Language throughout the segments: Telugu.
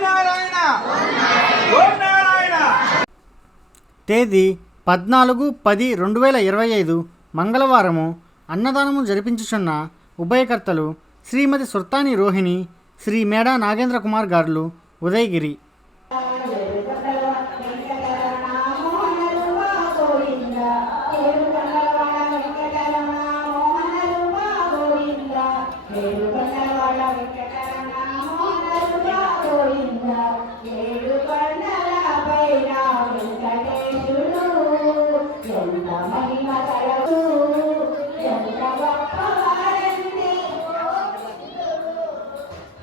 నారాయణ తేదీ పద్నాలుగు పది రెండు వేల ఇరవై ఐదు మంగళవారము అన్నదానము జరిపించుచున్న ఉభయకర్తలు శ్రీమతి సుర్తాని రోహిణి శ్రీ మేడా నాగేంద్ర కుమార్ గారులు ఉదయగిరి.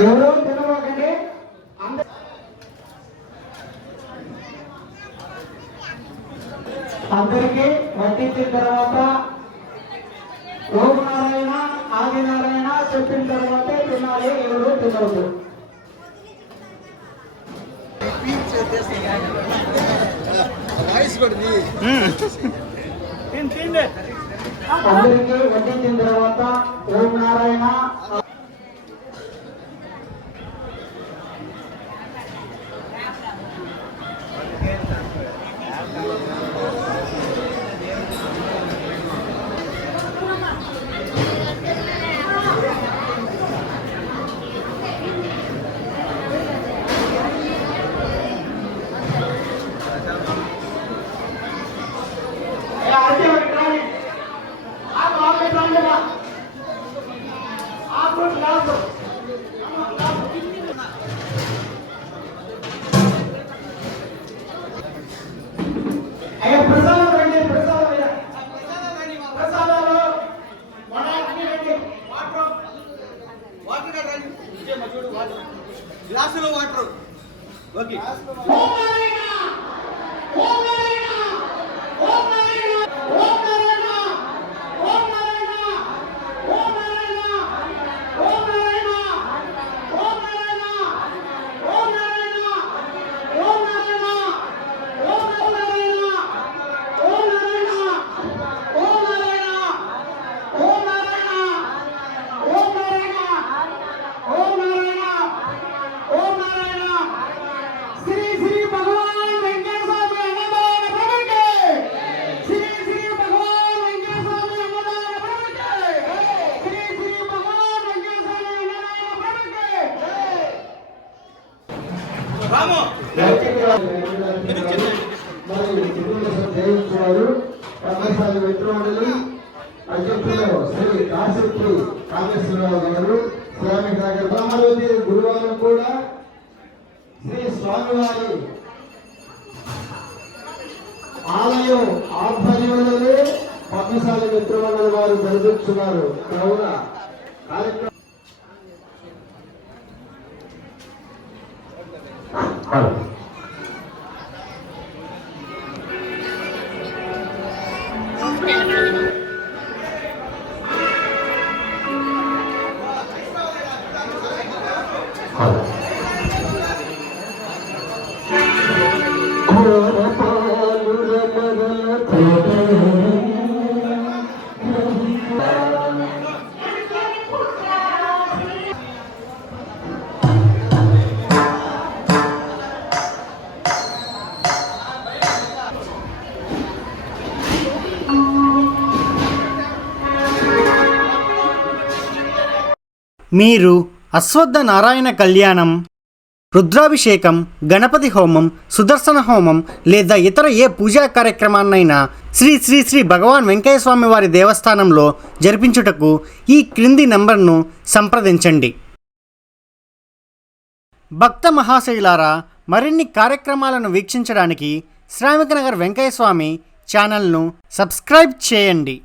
ఎవరో తినబోకండి అందరికీ వడ్డించిన తర్వాత ఓం నారాయణ చెప్పిన తర్వాతే తినాలి ఎవరు తినవద్దు. అందరికీ వడ్డించిన తర్వాత ఓం నారాయణ గ్లాసులో వాటర్. ఓకే. జయించారు పద్మశాలి మిత్రులు అధ్యక్షులు శ్రీ కాశీపూరి కామేశ్వరరావు గారు స్వామి గారు గురువారం కూడా శ్రీ స్వామివారి ఆలయం ఆధ్వర్యంలోనే పద్మశాలి మిత్రుల వారు జరిపిస్తున్నారు కావున కార్యక్రమం ある。మీరు అశ్వత్థ నారాయణ కళ్యాణం రుద్రాభిషేకం గణపతి హోమం సుదర్శన హోమం లేదా ఇతర ఏ పూజా కార్యక్రమాన్నైనా శ్రీ శ్రీ శ్రీ భగవాన్ వెంకయ్యస్వామి వారి దేవస్థానంలో జరిపించుటకు ఈ క్రింది నంబర్ను సంప్రదించండి. భక్త మహాశైలారా మరిన్ని కార్యక్రమాలను వీక్షించడానికి శ్రామికనగర్ వెంకయ్య స్వామి ఛానల్ను సబ్స్క్రైబ్ చేయండి.